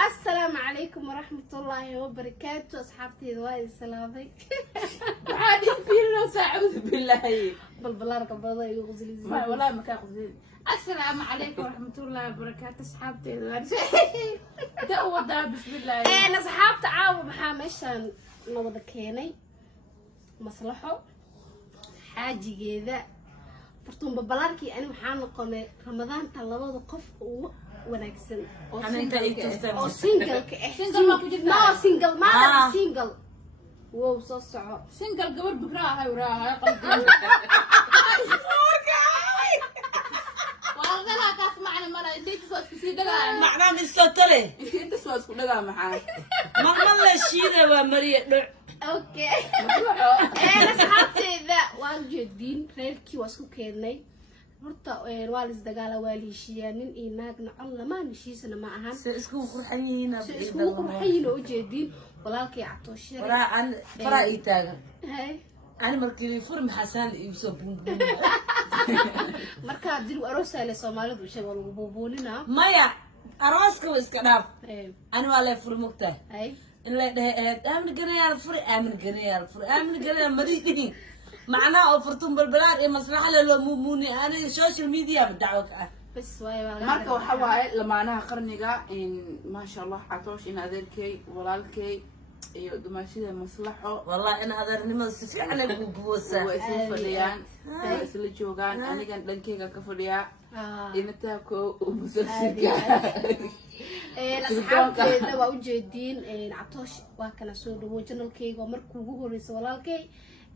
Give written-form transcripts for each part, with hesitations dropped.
السلام عليكم ورحمة الله وبركاته أصحابتي دواء السلامي عادي فينا ساعد بالله بالبلارك بضا يغزلي زي ما والله ما كان قصدي السلام عليكم ورحمة الله وبركاته أصحابتي دواء ده بسم الله أنا أصحابتي عاوة محامشان نوضا كيني مصلحه حاجي جيدا فرتون ببلاركي أنا محانا قومي رمضان تلوضا قف ونكسن أنا أنت أو سينجل ما سينجل ما سينجل واو صوصعه سنجل قبل بكراها وراها قلبي والله لا تسمعني مرة انت تسوس كسي دغا معناه من سوتره انت تسوس كدغا معاك ما لا شيده ومريء اوكي انا صحابتي ذا واجدين ريركي واسكو كينay horta waa la isdagaala waa la heshiiyaa nin iyo naagna col lama heshiisana ma ahan isku qurxayina isku qurxayina oo jeedin walaalkay catooshire faraan faraa taagan hay ani markii furim xasan iibso buunbuun marka dil aroosale Soomaalidu sheego lagu buubuulina maya arooska iska dhaaf ani waa la furmugtaa hay in la dhahay aamin gareeyal furi aamin gareeyal maridin معناه أوفرتم بالبلاد مصلحة للموموني أنا السوشيال ميديا بدعوك بس واي marka waxa waaye lamaanaha qarniga in ma sha Allah catoosh in adeerkay walaalkay iyo dumaashida maslaxo والله أنا هذا النمط سفيع على بوسة way isla fadhiyaan way isla joogaan anigan dhankeyga ka fadhiyaa inta ko musalsalka asxaabteeda waa u jeedin catoosh waa kana soo dhawo channelkayga markuu ugu horeysay walaalkay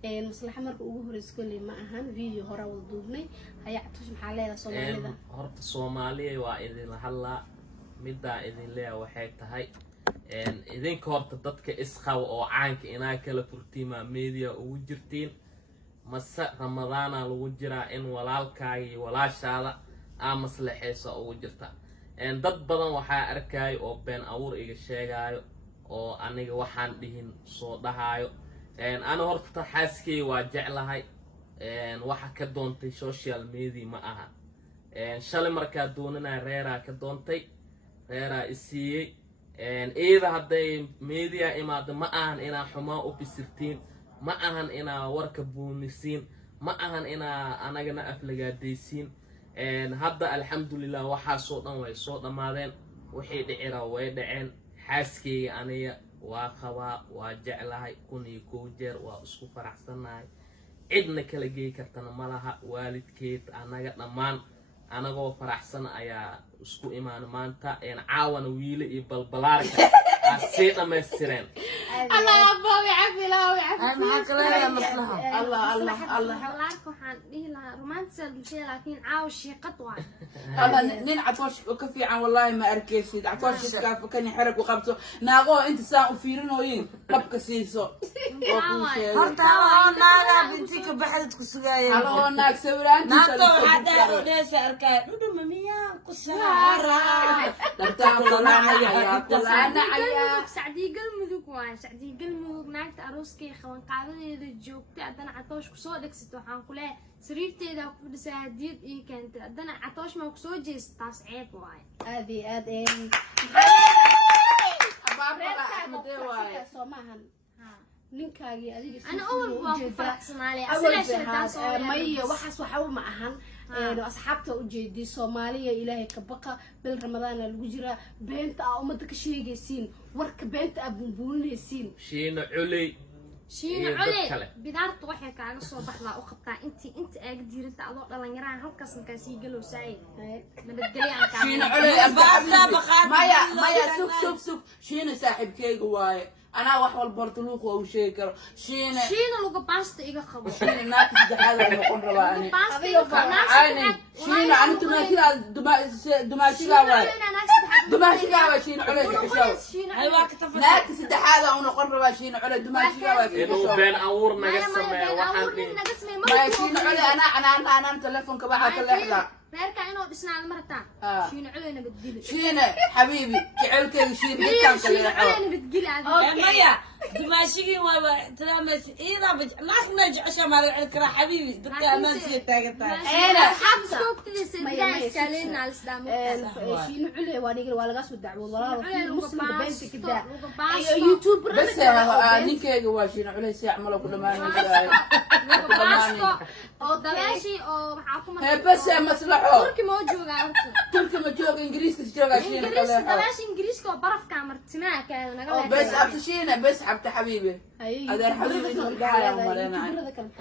مصلحة مرة أقول رسكولي معهن فيديو هرا وضوبني هيا عطوش محلية صومالية هرت صومالية وإذن هلا مدة إذن ليها وحياتها هاي إذن كورت ضدك إسخاو أو عانك إنا كلا فرتيما ميديا وجرتين مساء رمضان الوجرة إن والالكاي ولا شالا مصلحة سو وجرتا ضد بدن وحا أركاي أو بين أور إيجا شيغايو أو أنيجا وحان دهين صوتهايو أنا هرت حاسكي وجعلها waxa ka doontay social media ma aha shalay marka doonana reera ka doontay reera isii eeda haday media imaado ma ahan ina xumaa u bisirtiin ma ahan ina warka buunisiin ma ahan ina anagana aflagaadeysiin hadda alxamdulillah waxa soo dhan way soo dhamaadeen wixii dhicira way dhaceen xaaskii aniga waa qabaa waa jeclahay kun iyo koow jeer waa isku faraxsanahay cidna kala geey kartana malaha waalidkeed anaga dhammaan anagoo faraxsan ayaa isku imaan maanta caawana wiile iyo balbalaarka si dhameystireen الله أبوي عفي لا وعفي أنا حكلا مصلحة الله حلارك وحان إيه لها رومانسية المشي لكن عاوش شي قطوة الله نين عطوش كفي عن والله ما أركيسي عطوش كاف كان يحرك وقبته ناقو أنت ساق فيرنو ين لبك سيسو هرتا ناقا بنتيك بحدتك سجايا هلو ناق سوران ناقو حدا وديس أركاي نودو مميا كسارة لبتا قلنا عيا سعدي قلمذوك واي سعدي قلمذوك ناقت أروسكي خوان قاعدة إذا جوكتي عدنا عطوش كسو دكستو حان كلها سريرتي إذا كفر سهديد إيه كانت عدنا عطوش ما كسو جيس تاس عيب واي هذه هذه ninkaaga adiga أنا أول ما فرح سمالي أول جهاد مية وحس وحول معهن أصحابته وجدي Soomaaliya إلهي كبقى بالرمضان الوجرة بنت أمتك شيء جسين ورك بنت أبون يسين شين علي شين علي بدارت وحي كاغا soo baxda u qabtaa inta aag diirta adoo dhalinyarada halkaas markaasii galow saay nabadgelyo aan شين علي مايا سوق شين صاحبكيga waaye أنا واحد برتلوق أو شيء كرو شين لوجا باستا إيجا خبر شين ناقص دحالة نقول رباني باستا إيجا عيني شين أنا تماشي دماشي قاوي دماشي قاوي شين عليك حشاو ناقص دحالة ونقول ربا شين على دماشي قاوي إنه بين أور نقسم ما شين علي أنا تلفون كباحة اللحظة reerka inuu dhisnaa martaan shiin cudayna badgili shiin xabiibi jecelkeedu shiin midkaan kale cudayna badgili maya دماشقي وتلامس إذا لكن نجعش ما الكرا حبيبي دكتور ما نسيت تاعتها شين علي وانا ولا قاس الدعوه والله في مسلم بنتك كده يوتيوب بس نينكيغا waa shiin culays yacmalo ku dhamaanay دباشي او waxaa ku بس مصلحه turki ma joogaa تركي ما جوga ingiriiska jooga shiin دباشي ingiriiska oo barafka martinaa kaada naga بس abtashiina bas xabta xabiibi adeer xabiibi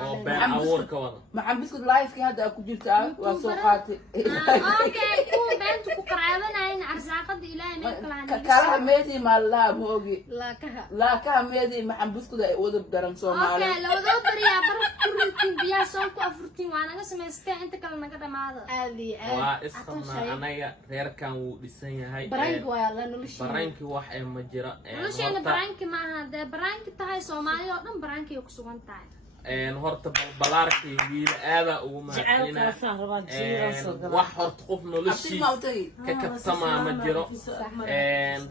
oo been abuurka wada maxaan biskud live-ka hadda ku jirtaa waa soo qaatay okay ku beentu ku qaraabanayna arsaaqada ilaahay meel kala kala meedii maalaha ma ogi laakaha laakaha meedii maxaan biskud ay wada daran Soomaali okay lawada bariya baraf kurtiin biyaa soo ku afurtiin waa naga samaystay inta kale naga dhamaado aadi waa isqabnaa anaga reerkan wuu dhisan yahay barang waa la noloshii baranki wax ee ma jira nolosheena baranki maaha dee baranki tahay Soomaali oo dhan baranki ku sugan tahay horta balbalaarkii wiil aada ugu mahadcelina wax horta qof noloshiisa ka kabsamaa ma jiro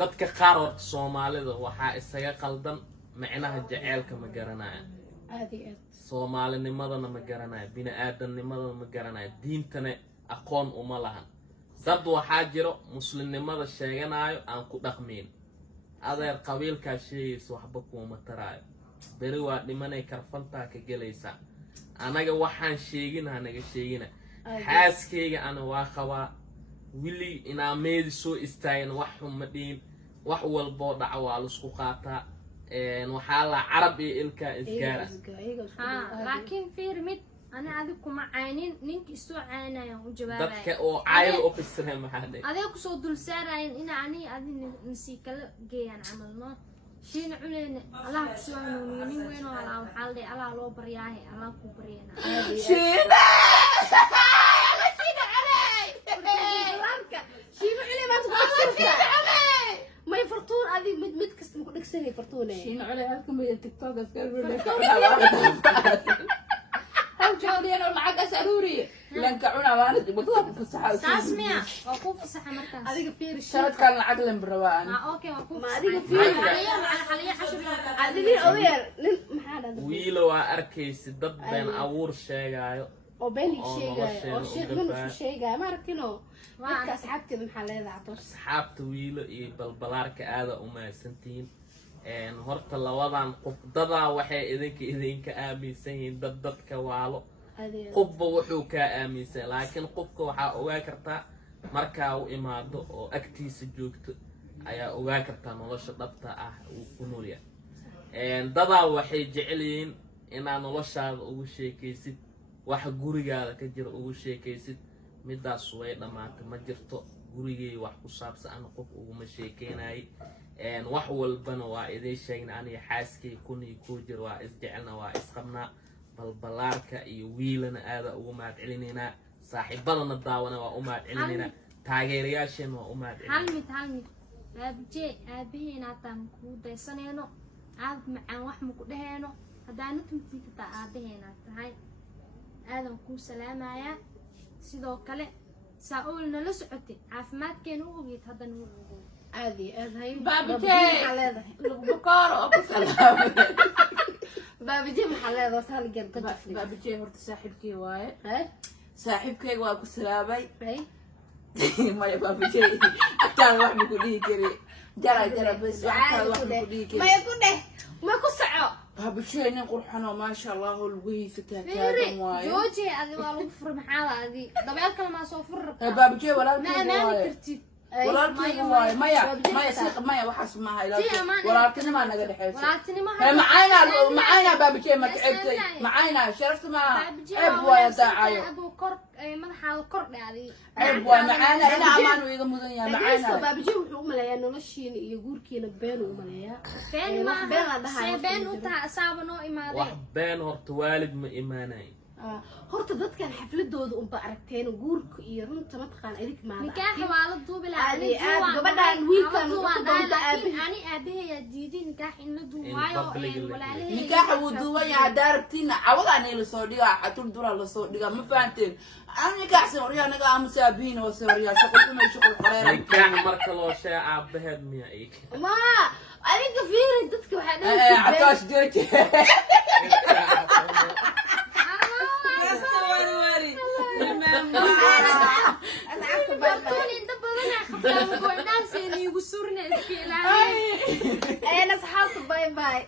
dadka qaar horta Soomaalida waxaa isaga qaldan macnaha jaceylka ma garanayaan Soomaalinimadana ma garanayaan bini'aadamnimadana ma garanayaan diintana aqoon uma lahan dad waxaa jiro muslimnimada sheeganayo aan ku dhaqmin adeer qabiilkaa sheegaysa waxba kuma taraayo beri waa dhimanay karfantaa ka gelaysa anaga waxaan sheegina naga sheegina xaaskeyga ana waa qabaa wili inaa meedi soo istaagin wax xuma dhiin wax walboo dhaca waa lasku qaataa waxaa la carab iyo ilkaa isgaara laakiin fiir mid أنا أذكر مع عينين نينك سو عينا يوم جوابي. دتك أو عيل أو بسرهم هذا. أذكر صوت دول سارين إن عني أذي نسيكل جيان عملنا. شين علين الله كسوان ونين وين على حالي على لو برياه على كبرينا. شين. شين علي ما تقصر. ما يفرطون هذه مد كست ممكن كسرني فرطونة. شين علي هلكم بالتيك توك أذكر جودي أنا معك أسألوري لأنك عنا وانا بطلب في الصحة تسمع وقوف في الصحة مركز هذيك فير شرط كان العقل بروان أوكي وقوف ما هذيك فير حاليا حشر هذيك أوير محل ويلو أركيس ضد بين أور شيء أو بينك شيء أو شيء من شيء ما ركنوا ما أصحابتي محل هذا عطوش أصحابت ويلو يبلبلارك هذا وما سنتين horta labadan qof dadaa waxay idinka aaminsan yihiin dadka waalo qofba wuxuu ka aaminsan laakiin qofka waxa ogaa kartaa markaa uu imaado oo agtiisa joogto ayaa ogaa kartaa nolosha dhabta ah uu ku nool yahay dadaa waxay jecel yihiin inaad noloshaada ugu sheekaysid wax gurigaada ka jira ugu sheekaysid midaas way dhamaatay ma jirto gurigay wax ku saabsan qof uguma sheekeenay wax walbana waa idin sheegna aniga xaaskay kunii ku jir waa isjecelna waa isqabnaa balbalaarka iyo wiilana aada ugu mahadcelinayna saaxiibadana daawana waa u mahadcelinayna taageerayaasheen waa u mahadcelinayna halmid baabje aabihiina taan ku daysanayno aad macaan wax ma ku dhaheeno hadaan intii ka aabaheena tahay aadan ku salaamaya sidoo kale سأقول نلص عتي عفمات كانوا وجيت هذا نقول عادي هاي بابتي بكار أبو سلام بابتي محل هذا صار جد بابتي هرت صاحبك واي هاي صاحبك وأبو سلامي هاي ما يا بابتي أكثر واحد بيقولي كري جرى بس أكثر واحد بيقولي كري ما يكون ده ما يكون صعب بابتي نقول حنا ما شاء الله الوجه فتاة فيري جوجي هذه والله فر محالة هذه طبيعة كلام ما صوفر بابتي ولا ما أنا كرتي ولكن ما وحس معها ولكن ما نقدر حيس معانا بابتي ما تعبتي معانا شرفت مع ابو يا داعي ابو كرك مدحا الكرك هذه ابو معانا هنا امان ويغا مدنيا معانا بابتي wuxuu umaleeyaa noloshiina iyo guurkiina been u umaleeyaa been ma been u taa saabano imaaday wax been horta waalid ma imaanay horta dadkan xafladooda unba aragteen guurka iyo runta mataqaan idik maada nikaaxa waa la duubi lahaa gabadhan wiilkan ani aabaheeya diiday nikaax in la duubaayo walaalaheeya nikaaxa wuu duuban yahay haddaa rabtiina cawadaan ila soo dhigaa xatul dura la soo dhigaa ma fahanteen aan nikaaxsan waryaa naga aamusa aabihiina waa soo waryaa shaqo shaqo qareera nikaax marka loo sheega aabaheed miya iik ma adiga fiiri dadka waxaa dhahay ataash jooji أنا صحابي باي باي